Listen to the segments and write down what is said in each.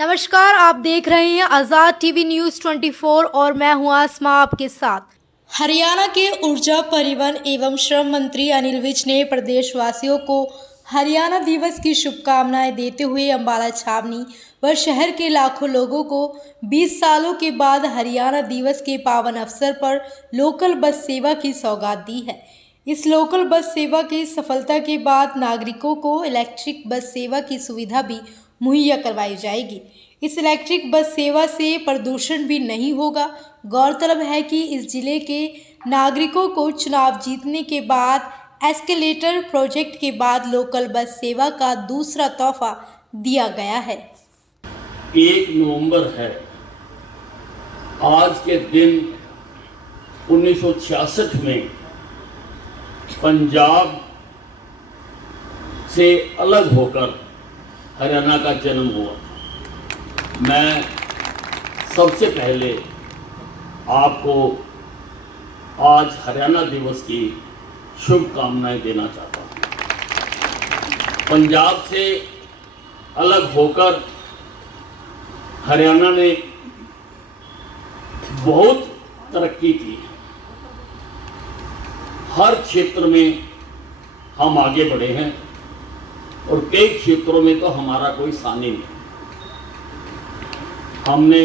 नमस्कार, आप देख रहे हैं आज़ाद टीवी न्यूज़ 24 और मैं हूं आसमा आपके साथ। हरियाणा के ऊर्जा परिवहन एवं श्रम मंत्री अनिल विज ने प्रदेशवासियों को हरियाणा दिवस की शुभकामनाएं देते हुए अंबाला छावनी व शहर के लाखों लोगों को 20 सालों के बाद हरियाणा दिवस के पावन अवसर पर लोकल बस सेवा की सौगात दी है। इस लोकल बस सेवा की सफलता के बाद नागरिकों को इलेक्ट्रिक बस सेवा की सुविधा भी मुहैया करवाई जाएगी। इस इलेक्ट्रिक बस सेवा से प्रदूषण भी नहीं होगा। गौरतलब है कि इस जिले के नागरिकों को चुनाव जीतने के बाद एस्केलेटर प्रोजेक्ट के बाद लोकल बस सेवा का दूसरा तोहफा दिया गया है। 1 नवंबर है। आज के दिन 1966 में पंजाब से अलग होकर हरियाणा का जन्म हुआ। मैं सबसे पहले आपको आज हरियाणा दिवस की शुभकामनाएं देना चाहता हूँ। पंजाब से अलग होकर हरियाणा ने बहुत तरक्की की। हर क्षेत्र में हम आगे बढ़े हैं और कई क्षेत्रों में तो हमारा कोई सानी नहीं। हमने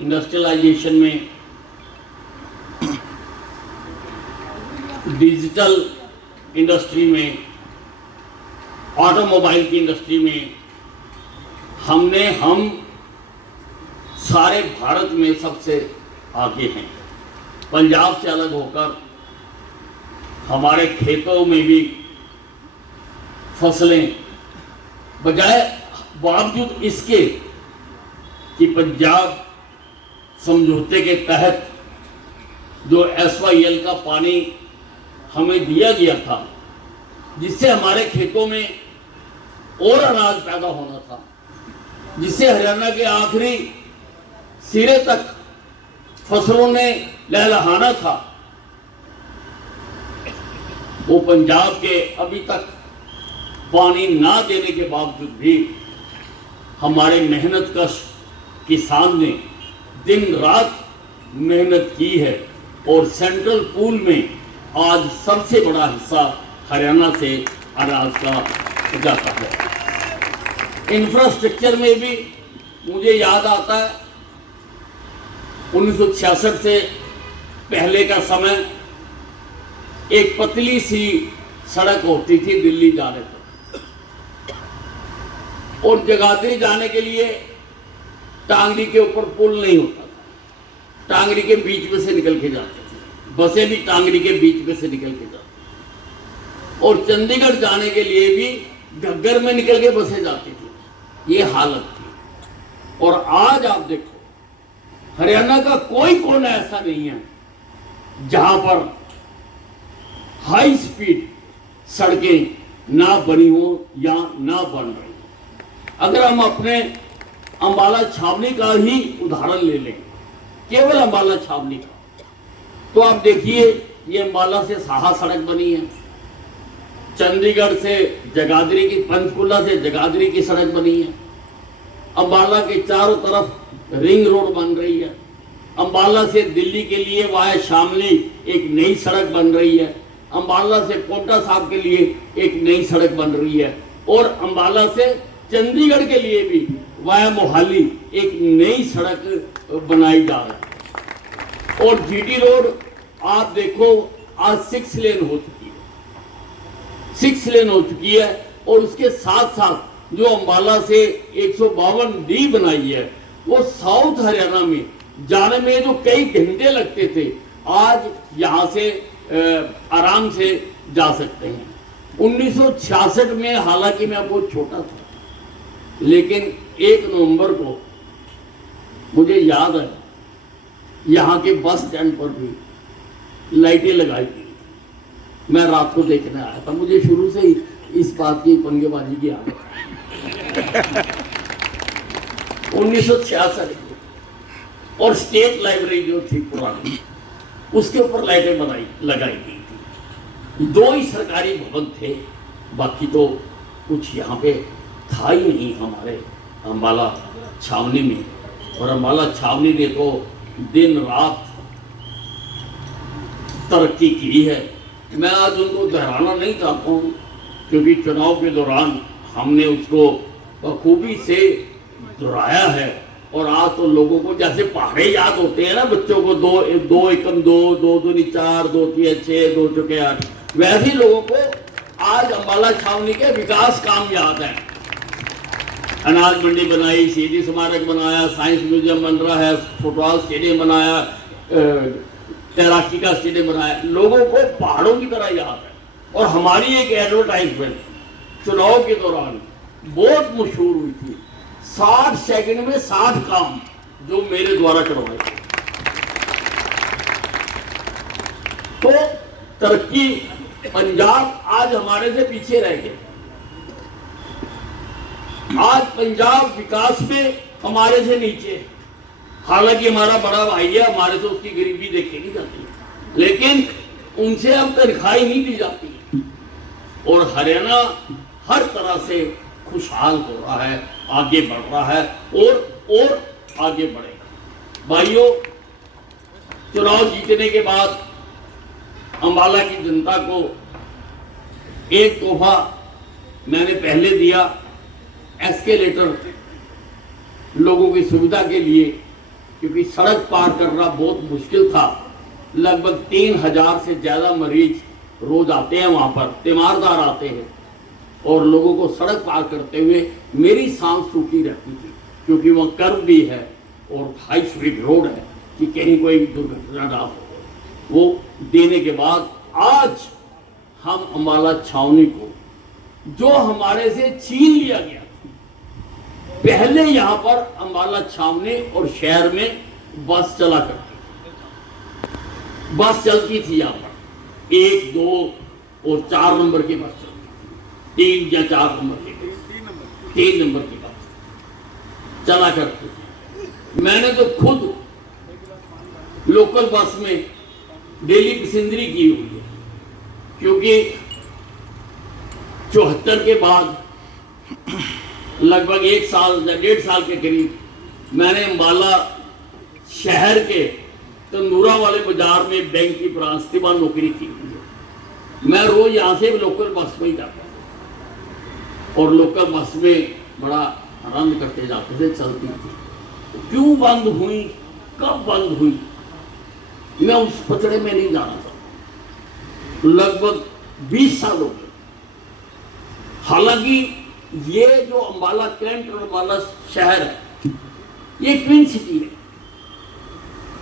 इंडस्ट्रियलाइजेशन में, डिजिटल इंडस्ट्री में, ऑटोमोबाइल की इंडस्ट्री में हम सारे भारत में सबसे आगे हैं। पंजाब से अलग होकर हमारे खेतों में भी फसलें बावजूद इसके कि पंजाब समझौते के तहत जो SYL का पानी हमें दिया गया था, जिससे हमारे खेतों में और अनाज पैदा होना था, जिससे हरियाणा के आखिरी सिरे तक फसलों ने लहलहाना था, वो पंजाब के अभी तक पानी ना देने के बावजूद भी हमारे मेहनतकश किसान ने दिन रात मेहनत की है और सेंट्रल पूल में आज सबसे बड़ा हिस्सा हरियाणा से अनाज का जाता है। इंफ्रास्ट्रक्चर में भी मुझे याद आता है 1966 से पहले का समय, एक पतली सी सड़क होती थी दिल्ली जाने पर, और जगाधरी जाने के लिए टांगरी के ऊपर पुल नहीं होता था, टांगरी के बीच में से निकल के जाते थे। बसें भी टांगरी के बीच में से निकल के जाती, और चंडीगढ़ जाने के लिए भी घग्गर में निकल के बसें जाती थी। ये हालत थी। और आज आप देखो, हरियाणा का कोई कोना ऐसा नहीं है जहां पर हाई स्पीड सड़कें ना बनी हो या ना बन रही। अगर हम अपने अंबाला छावनी का ही उदाहरण ले लें, केवल अंबाला छावनी का, तो आप देखिए ये अंबाला से साहा सड़क बनी है, चंडीगढ़ से जगाधरी की, पंचकुला से जगाधरी की सड़क बनी है, अंबाला के चारों तरफ रिंग रोड बन रही है, अंबाला से दिल्ली के लिए वाया शामली एक नई सड़क बन रही है, अंबाला से कोटा साहब के लिए एक नई सड़क बन रही है, और अंबाला से चंडीगढ़ के लिए भी वाया मोहाली एक नई सड़क बनाई जा रही है। और GT रोड आप देखो आज 6 लेन हो चुकी है, 6 लेन हो चुकी है। और उसके साथ साथ जो अंबाला से 152D बनाई है, वो साउथ हरियाणा में जाने में जो कई घंटे लगते थे, आज यहाँ से आराम से जा सकते हैं। 1966 में हालांकि मैं बहुत छोटा था, लेकिन 1 नवंबर को मुझे याद है यहाँ के बस स्टैंड पर भी लाइटें लगाई गई। मैं रात को देखने आया था। मुझे शुरू से ही इस बात की पंगेबाजी की आदत 1966 और स्टेट लाइब्रेरी जो थी पुरानी, उसके ऊपर लाइटें लगाई गई थी। 2 ही सरकारी भवन थे, बाकी तो कुछ यहाँ पे था ही नहीं हमारे अम्बाला छावनी में, और अम्बाला छावनी ने तो दिन रात तरक्की की है। मैं आज उनको दोहराना नहीं चाहता हूँ, क्योंकि चुनाव के दौरान हमने उसको बखूबी से दोहराया है। और आज तो लोगों को जैसे पहाड़े याद होते हैं ना बच्चों को, दो एकम दो, दो दूनी 4, 2 3 6, 2 चौके 8, वैसे ही लोगों को आज अम्बाला छावनी के विकास काम याद है। अनाज मंडी बनाई, शहीदी स्मारक बनाया, साइंस म्यूजियम बन रहा है, फुटबॉल स्टेडियम बनाया, तैराकी का स्टेडियम बनाया, लोगों को पहाड़ों की तरह याद है। और हमारी एक एडवर्टाइजमेंट चुनाव के दौरान बहुत मशहूर हुई थी, 60 सेकंड में 60 काम जो मेरे द्वारा करवाए थे। तो तरक्की पंजाब आज हमारे से पीछे रह गया। आज पंजाब विकास में हमारे से नीचे है। हालांकि हमारा बड़ा भाई है, हमारे से उसकी गरीबी देखी नहीं जाती, लेकिन उनसे अब तनख्वाह नहीं दी जाती। और हरियाणा हर तरह से खुशहाल हो रहा है, आगे बढ़ रहा है और आगे बढ़ेगा। भाइयों, चुनाव जीतने के बाद अम्बाला की जनता को एक तोहफा मैंने पहले दिया, एस्केलेटर लोगों की सुविधा के लिए, क्योंकि सड़क पार करना बहुत मुश्किल था। लगभग 3000 से ज्यादा मरीज रोज आते हैं वहां पर, तीमारदार आते हैं, और लोगों को सड़क पार करते हुए मेरी सांस सूखी रहती थी, क्योंकि वह कर्व भी है और हाई स्पीड रोड है कि कहीं कोई दुर्घटना ना हो। वो देने के बाद आज हम अम्बाला छावनी को, जो हमारे से छीन लिया गया, पहले यहाँ पर अम्बाला छावनी और शहर में बस चला करती थी, बस चलती थी यहाँ पर 1, 2 और 4 नंबर की बस चलती थी, 3 या 4 नंबर की, 3 नंबर की बस चला करती थी। मैंने तो खुद लोकल बस में डेली पैसेंजरी की हुई है, क्योंकि 74 के बाद लगभग 1 साल या 1.5 साल के करीब मैंने अम्बाला शहर के तंदूरा वाले बाजार में बैंक की ब्रांच से वहां नौकरी की हुई है। मैं रोज यहाँ से लोकल बस में ही जाता था, और लोकल बस में बड़ा आनंद करते जाते थे, चलती थी। क्यों बंद हुई, कब बंद हुई, मैं उस पचड़े में नहीं जाना चाहता। लगभग 20 साल हो गए। हालांकि ये जो अम्बाला कैंट और अम्बाला शहर है, ये ट्विन सिटी है,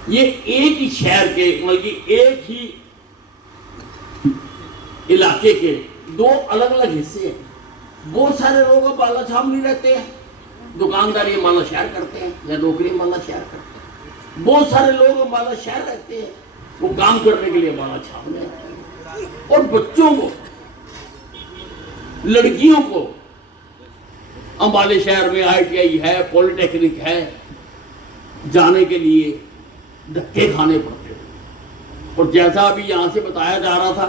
ये एक ही शहर के, मतलब एक ही इलाके के 2 अलग अलग हिस्से हैं। बहुत सारे लोग अम्बाला छावनी रहते हैं, दुकानदारी अम्बाला शहर करते हैं या नौकरी अम्बाला शहर करते हैं। बहुत सारे लोग अम्बाला शहर रहते हैं, वो काम करने के लिए अम्बाला छावनी रहते हैं। और बच्चों को, लड़कियों को अम्बाले शहर में ITI है, पॉलिटेक्निक है, जाने के लिए धक्के खाने पड़ते थे। और जैसा अभी यहाँ से बताया जा रहा था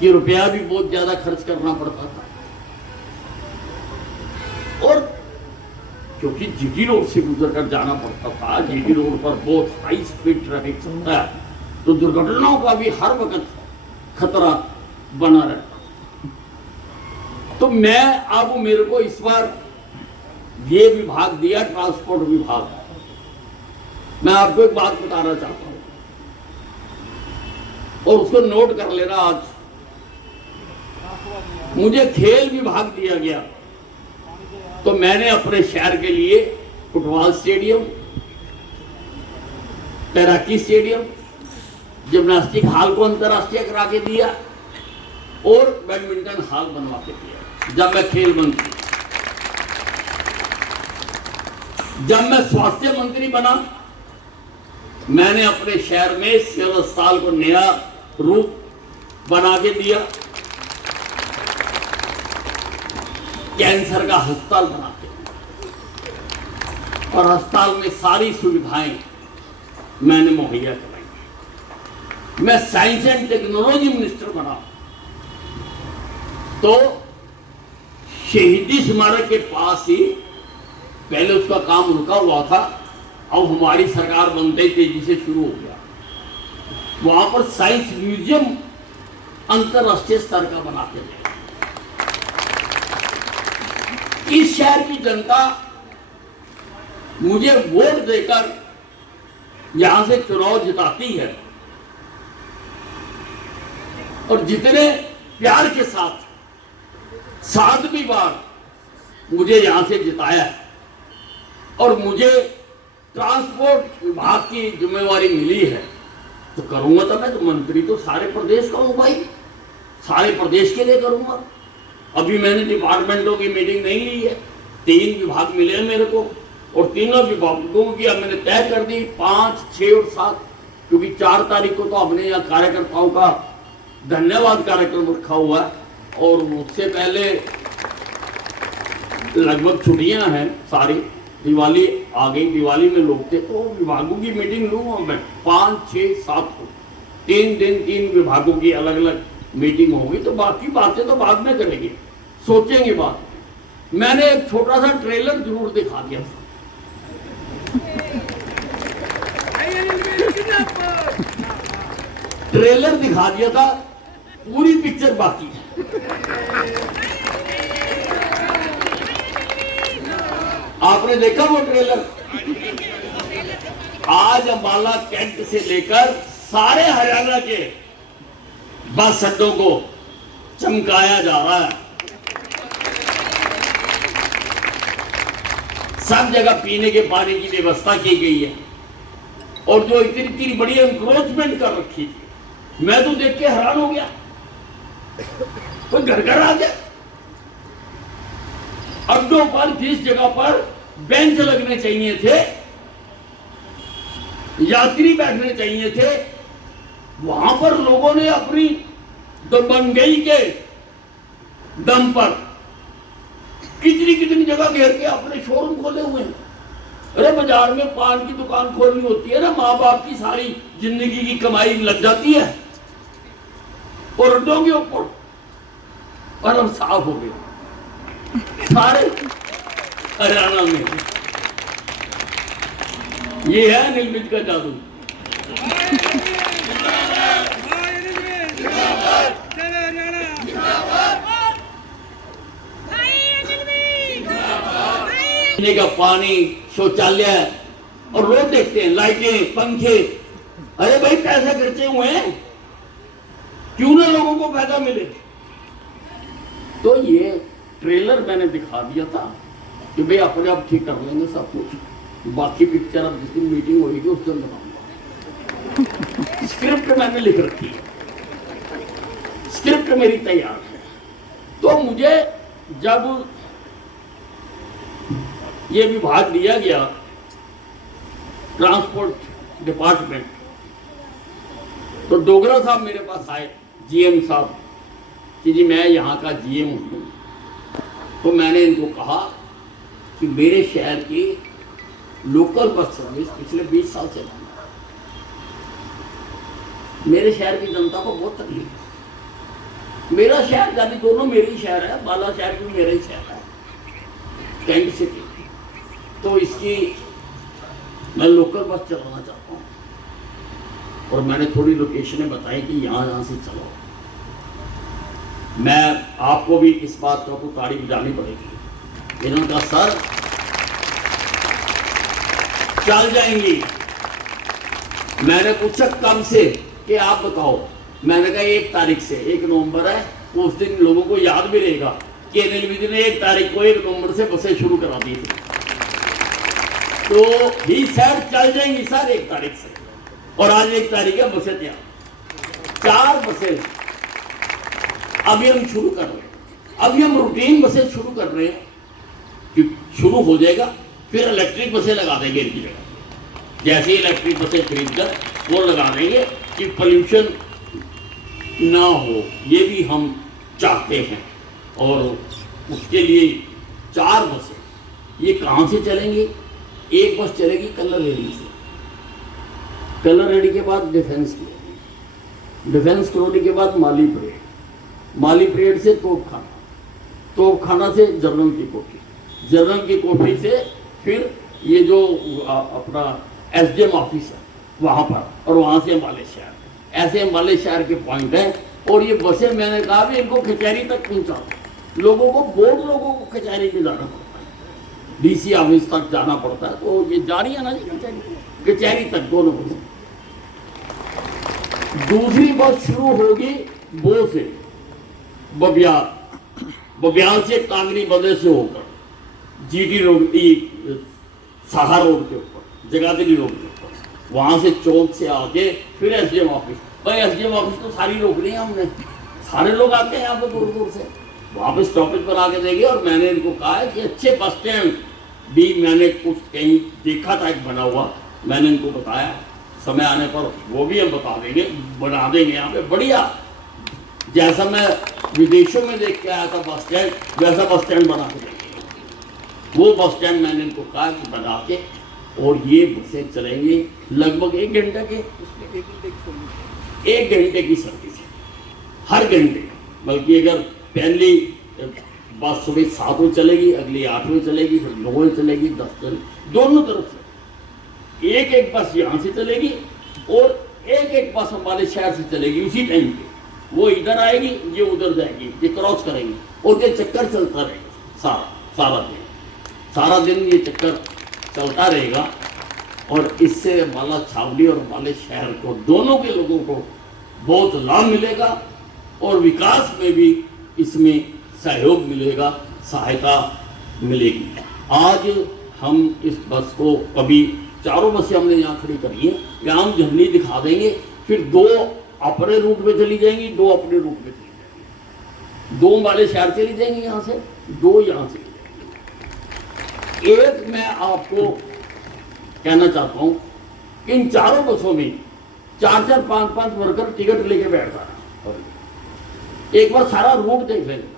कि रुपया भी बहुत ज्यादा खर्च करना पड़ता था, और क्योंकि GT रोड से गुजर कर जाना पड़ता था, GT रोड पर बहुत हाई स्पीड ट्रैफिक चलता है, तो दुर्घटनाओं का भी हर वक्त खतरा बना रहता। तो मैं अब मेरे को इस बार ये विभाग दिया, ट्रांसपोर्ट विभाग। मैं आपको एक बात बताना चाहता हूं, और उसको नोट कर लेना। आज मुझे खेल विभाग दिया गया, तो मैंने अपने शहर के लिए फुटबॉल स्टेडियम, तैराकी स्टेडियम, जिम्नास्टिक हॉल को अंतरराष्ट्रीय करा के दिया, और बैडमिंटन हॉल बनवा के दिया जब मैं खेल मंत्री। जब मैं स्वास्थ्य मंत्री बना, मैंने अपने शहर में सिविल अस्पताल को नया रूप बना के दिया, कैंसर का अस्पताल बना के, और अस्पताल में सारी सुविधाएं मैंने मुहैया कराई। मैं साइंस एंड टेक्नोलॉजी मिनिस्टर बना, तो शहीदी स्मारक के पास ही पहले उसका काम रुका हुआ था, अब हमारी सरकार बनते ही तेजी से शुरू हो गया। वहां पर साइंस म्यूजियम अंतरराष्ट्रीय स्तर का बनाते गए। इस शहर की जनता मुझे वोट देकर यहां से चुनाव जिताती है और जितने प्यार के साथ 7वीं बार मुझे यहां से जिताया है और मुझे ट्रांसपोर्ट विभाग की जिम्मेवारी मिली है, तो करूंगा तो मैं तो मंत्री तो सारे प्रदेश का हूं भाई, सारे प्रदेश के लिए करूंगा। अभी मैंने डिपार्टमेंटों की मीटिंग नहीं ली है, 3 विभाग मिले हैं मेरे को और तीनों विभागों की अब मैंने तय कर दी 5, 6 और 7, क्योंकि 4 तारीख को तो हमने यहाँ कार्यकर्ताओं का धन्यवाद कार्यक्रम रखा हुआ है और उससे पहले लगभग छुट्टियां हैं सारी, दिवाली आ गई, दिवाली में लोग थे, तो विभागों की मीटिंग लूंगा मैं 5, 6, 7 को 3 दिन 3 विभागों की अलग अलग मीटिंग होगी, तो बाकी बातें तो बाद में करेंगे, सोचेंगे बाद में। मैंने एक छोटा सा ट्रेलर जरूर दिखा दिया था, ट्रेलर दिखा दिया था, पूरी पिक्चर बाकी है। आपने देखा वो ट्रेलर? आज अंबाला कैंट से लेकर सारे हरियाणा के बस अड्डों को चमकाया जा रहा है। सब जगह पीने के पानी की व्यवस्था की गई है और जो इतनी बड़ी एनक्रोचमेंट कर रखी थी, मैं तो देख के हैरान हो गया। कोई घर घर आ गया, अड्डों पर जिस जगह पर बेंच लगने चाहिए थे, यात्री बैठने चाहिए थे, वहां पर लोगों ने अपनी दबंगई के दम पर कितनी जगह घेर के अपने शोरूम खोले हुए हैं। अरे बाजार में पान की दुकान खोलनी होती है ना, माँ बाप की सारी जिंदगी की कमाई लग जाती है, और अड्डों के ऊपर पर अब साफ हो गए सारे हरियाणा में। ये है अनिल विज का जादू। पीने का पानी, शौचालय और रोड देखते हैं, लाइटें, पंखे। अरे भाई पैसे खर्चे हुए हैं, क्यों ना लोगों को फायदा मिले। तो ये ट्रेलर मैंने दिखा दिया था कि भाई अपने आप ठीक कर लेंगे सब कुछ, बाकी पिक्चर अब जिस दिन मीटिंग होगी उस दिन बताऊंगा। स्क्रिप्ट मैंने लिख रखी है, स्क्रिप्ट मेरी तैयार है। तो मुझे जब ये विभाग दिया गया ट्रांसपोर्ट डिपार्टमेंट, तो डोगरा साहब मेरे पास आए, जीएम साहब, कि जी मैं यहाँ का जीएम हूँ। तो मैंने इनको कहा कि मेरे शहर की लोकल बस सर्विस पिछले 20 साल से बंद है, मेरे शहर की जनता को बहुत तकलीफ है। मेरा शहर यानी दोनों मेरे ही शहर है, बाला शहर भी मेरा ही शहर है, कैंट सिटी। तो इसकी मैं लोकल बस चलाना चाहता हूँ और मैंने थोड़ी लोकेशनें बताई कि यहाँ से चलो। मैं आपको भी इस बात का तो ताड़ी बजानी पड़ेगी। इन्होंने कहा सर चल जाएंगी। मैंने पूछा कब से, कि आप बताओ। मैंने कहा 1 तारीख से, 1 नवंबर है, उस दिन लोगों को याद भी रहेगा कि अनिल विज ने 1 तारीख को 1 नवंबर से बसें शुरू करा दी थी। तो ही सर चल जाएंगी सर 1 तारीख से, और आज 1 तारीख है, बसें तैयार, 4 बसें अभी हम शुरू कर रहे हैं। अभी हम रूटीन बसें शुरू कर रहे हैं कि शुरू हो जाएगा, फिर इलेक्ट्रिक बसें लगा देंगे इनकी जगह। जैसे इलेक्ट्रिक बसें खरीद कर वो लगा देंगे कि पोल्यूशन ना हो, ये भी हम चाहते हैं। और उसके लिए 4 बसें ये कहाँ से चलेंगी? एक बस चलेगी कलर रेडी से, कलर रेडी के बाद डिफेंस कॉलोनी, डिफेंस कॉलोनी के बाद माली परेड, माली परेड से तोपखाना, तोपखाना से जनरल की कोठी, जनरल की कोठी से फिर ये जो अपना एसडीएम ऑफिस है वहाँ पर, और वहाँ से अम्बाले शहर, ऐसे अम्बाले शहर के पॉइंट है। और ये बसें मैंने कहा भी इनको कचहरी तक पहुँचा, लोगों को बहुत लोगों को कचहरी में जाना पड़ता है, डीसी ऑफिस तक जाना पड़ता है। तो ये जा रही है ना जी कचहरी तक दोनों बसें। दूसरी बस शुरू होगी वो से बबियाल से कांगनी बदे से होकर जीटी रोड, साहा रोड के ऊपर, जगाधरी रोड के ऊपर, वहां से चौक से आके फिर एसडीएम ऑफिस। भाई एसडीएम ऑफिस तो सारी रोक ली है हमने, सारे लोग आते हैं यहाँ पे दूर दूर से, वहां पे स्टॉपेज बना के देंगे। और मैंने इनको कहा है कि अच्छे बस स्टैंड भी मैंने कुछ कहीं देखा था एक बना हुआ, मैंने इनको बताया, समय आने पर वो भी हम बता देंगे, बना देंगे यहाँ पे बढ़िया, जैसा मैं विदेशों में देख के आया था बस स्टैंड, वैसा बस स्टैंड बना के देंगे। वो बस स्टैंड मैंने इनको कहा कि बना के, और ये बसें चलेंगी लगभग 1 घंटे के, 1 घंटे की सर्विस है हर घंटे। बल्कि अगर पहली बस सुबह 7 बजे चलेगी, अगली 8 बजे चलेगी, फिर 9 बजे चलेगी, 10 चलेगी, दोनों तरफ से एक बस यहाँ से चलेगी और एक बस हमारे शहर से चलेगी उसी टाइम पे। वो इधर आएगी, ये उधर जाएगी, ये क्रॉस करेंगे, और ये चक्कर चलता रहेगा सारा दिन ये चक्कर चलता रहेगा। और इससे अम्बाला छावनी और अम्बाला शहर को, दोनों के लोगों को बहुत लाभ मिलेगा, और विकास में भी इसमें सहयोग मिलेगा, सहायता मिलेगी। आज हम इस बस को, अभी 4 बसें हमने यहाँ खड़ी करी है, यहाँ हम झरनी दिखा देंगे, फिर 2 अपने रूट में चली जाएंगी, 2 अपने रूट में चली जाएंगी, 2 अम्बाला शहर चली जाएंगी यहाँ से, 2 यहाँ से। एक मैं आपको कहना चाहता हूं कि इन 4 बसों में 4-4, 5-5 वर्कर टिकट लेके बैठता है। एक बार सारा रूट देख लेना,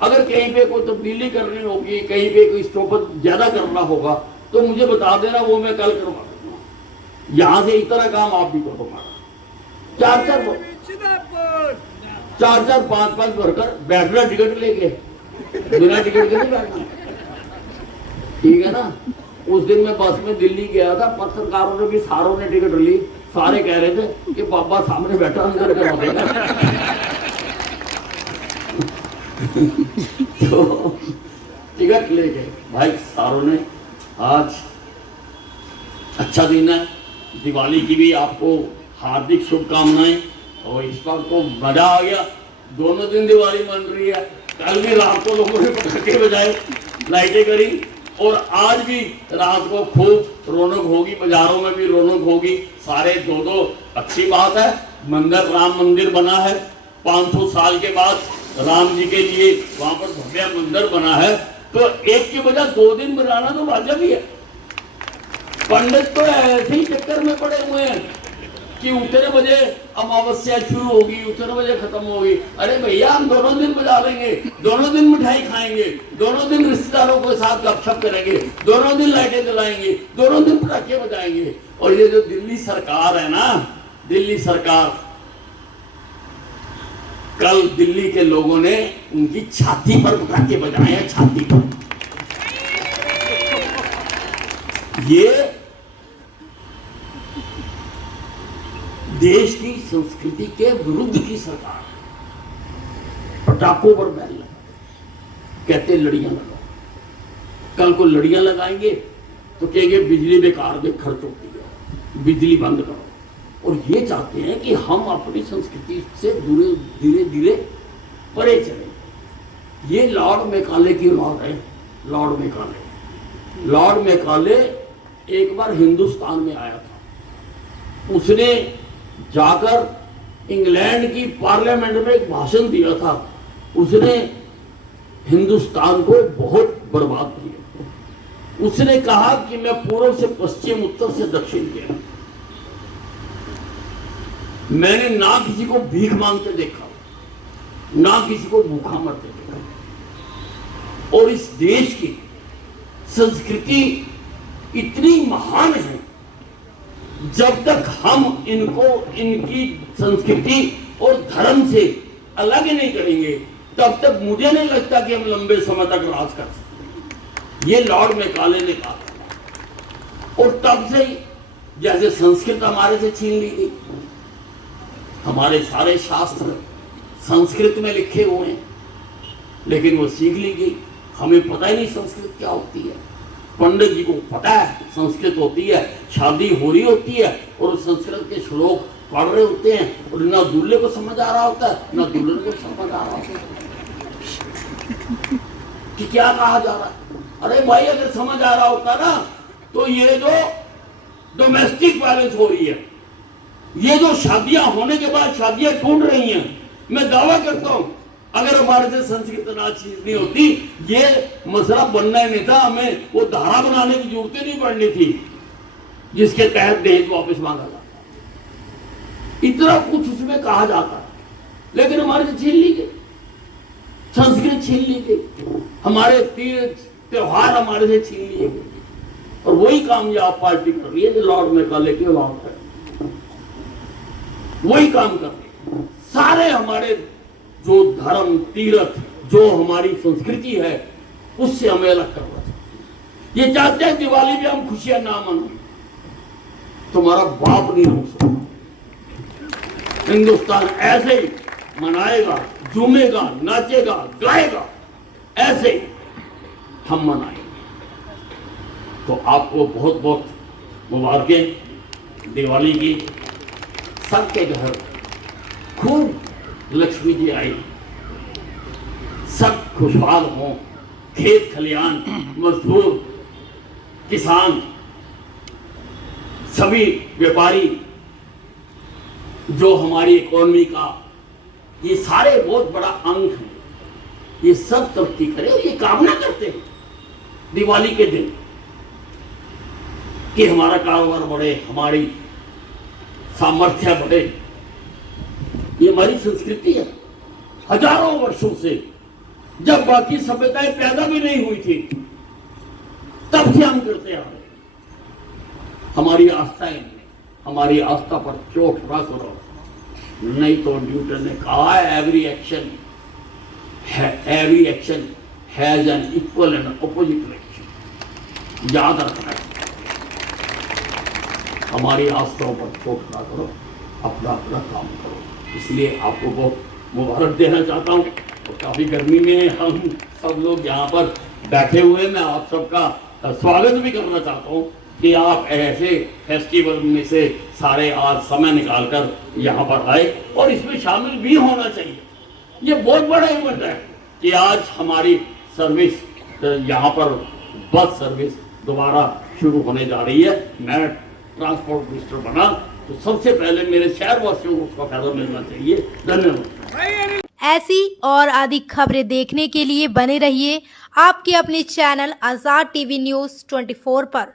अगर कहीं पे कोई तब्दीली करनी होगी, कहीं पे कोई स्टॉपेज ज्यादा करना होगा तो मुझे बता देना, वो मैं कल करवा दूंगा। यहां से इतना काम आप भी करो हमारा। 4-4, 5-5 वर्कर बैठना टिकट लेके, बिना टिकट के नहीं बैठना, ठीक है ना। उस दिन मैं बस में दिल्ली गया था, पत्रकारों ने भी, सारों ने टिकट ली, सारे कह रहे थे कि बाबा सामने बैठा अंदर करा देगा। तो टिकट लेके भाई सारों ने, आज अच्छा दिन है, दिवाली की भी आपको हार्दिक शुभकामनाएं। और इस बार तो मजा आ गया, दोनों दिन दिवाली मन रही है। कल भी रात को लोगों ने पटाखे बजाए, लाइटें करी, और आज भी रात को खूब रौनक होगी, बाजारों में भी रौनक होगी, सारे 2-2। अच्छी बात है, मंदिर, राम मंदिर बना है 500 साल के बाद, राम जी के लिए वहां पर भव्य मंदिर बना है, तो एक के बजाय 2 दिन बनाना तो वाजिब ही है। पंडित तो ऐसे ही चक्कर में पड़े हुए हैं कि उतने बजे अमावस्या शुरू होगी, उतने बजे खत्म होगी। अरे भैया, हम दोनों दिन बजा लेंगे, दोनों दिन मिठाई खाएंगे, दोनों दिन रिश्तेदारों के साथ गपशप करेंगे, दोनों दिन लाइटें जलाएंगे, दोनों दिन पटाखे बजाएंगे। और ये जो दिल्ली सरकार है ना, दिल्ली सरकार, कल दिल्ली के लोगों ने उनकी छाती पर पटाखे बजाए हैं, छाती पर। ये देश की संस्कृति के विरुद्ध की सरकार है। पटाखों पर बैन लगा, कहते लड़ियां लगाओ। कल को लड़ियां लगाएंगे तो कहेंगे बिजली बेकार में खर्च होती है, बिजली बंद करो। और ये चाहते हैं कि हम अपनी संस्कृति से धीरे धीरे परे चले। ये लॉर्ड मैकाले की औलाद है। लॉर्ड मैकाले एक बार हिंदुस्तान में आया था, उसने जाकर इंग्लैंड की पार्लियामेंट में एक भाषण दिया था। उसने हिंदुस्तान को बहुत बर्बाद किया। उसने कहा कि मैं पूर्व से पश्चिम, उत्तर से दक्षिण गया, मैंने ना किसी को भीख मांगते देखा, ना किसी को भूखा मरते देखा। और इस देश की संस्कृति इतनी महान है, जब तक हम इनको, इनकी संस्कृति और धर्म से अलग नहीं करेंगे, तब तक मुझे नहीं लगता कि हम लंबे समय तक राज कर सकते। ये लॉर्ड मैकाले ने कहा। और तब से ही जैसे संस्कृत हमारे से छीन ली गई, हमारे सारे शास्त्र संस्कृत में लिखे हुए हैं, लेकिन वो सीख ली गई। हमें पता ही नहीं संस्कृत क्या होती है। पंडित जी को पता है संस्कृत होती है, शादी हो रही होती है और संस्कृत के श्लोक पढ़ रहे होते हैं, और ना दूल्हे को समझ आ रहा होता है ना दुल्हन को समझ आ रहा होता है कि क्या कहा जा रहा है। अरे भाई, अगर समझ आ रहा होता ना तो ये जो डोमेस्टिक वायलेंस हो रही है, ये जो शादियां होने के बाद शादियां टूट रही हैं, मैं दावा करता हूं अगर हमारे से संस्कृत ना छीननी होती, ये मसला बनना ही नहीं था। हमें वो धारा बनाने की जरूरत नहीं पड़नी थी जिसके तहत दहेज वापस मांगा जाता। इतना कुछ उसमें कहा जाता है, लेकिन हमारे से छीन ली गई, संस्कृत छीन ली गई, हमारे तीर्थ त्योहार हमारे से छीन लिए गए। और वही कामयाब पार्टी कर रही है जो लॉर्ड मैकाले की औलाद है, वही काम कर रही है। सारे हमारे जो धर्म तीर्थ, जो हमारी संस्कृति है, उससे हमें अलग कर रहा है। ये चाहते हैं दिवाली में हम खुशियां ना मनाएं, तुम्हारा बाप नहीं हो सकता। हिंदुस्तान ऐसे ही मनाएगा, झूमेगा, नाचेगा, गाएगा, ऐसे ही हम मनाएंगे। तो आपको बहुत बहुत मुबारकें दिवाली की। सबके घर खूब लक्ष्मी जी आई, सब खुशहाल हों, खेत खलियान, मजदूर, किसान, सभी व्यापारी, जो हमारी इकोनॉमी का ये सारे बहुत बड़ा अंग है, ये सब तरक्की करें। और ये कामना करते हैं दिवाली के दिन कि हमारा कारोबार बढ़े, हमारी सामर्थ्य बढ़े। ये हमारी संस्कृति है। हजारों वर्षों से, जब बाकी सभ्यताएं पैदा भी नहीं हुई थी, तब से हम करते आ रहे। हमारी आस्थाएं, हमारी आस्था पर चोट ना करो, नहीं तो न्यूटन ने कहा है every action has an equal and opposite reaction. याद रखना है, हमारी आस्थाओं पर चोट ना करो, अपना अपना काम करो। इसलिए आपको बहुत मुबारक देना चाहता हूँ। और काफ़ी गर्मी में हम सब लोग यहाँ पर बैठे हुए, मैं आप सबका स्वागत भी करना चाहता हूँ कि आप ऐसे फेस्टिवल में से सारे आज समय निकालकर यहाँ पर आए और इसमें शामिल भी होना चाहिए। ये बहुत बड़ा इवेंट है कि आज हमारी सर्विस यहाँ पर बस सर्विस दोबारा शुरू होने जा रही है। मैं ट्रांसपोर्ट मिनिस्टर बना तो सबसे पहले मेरे शहरवासियों को उसका फायदा मिलना चाहिए। धन्यवाद। ऐसी और अधिक खबरें देखने के लिए बने रहिए आपके अपने चैनल आजाद टीवी न्यूज़ 24 पर।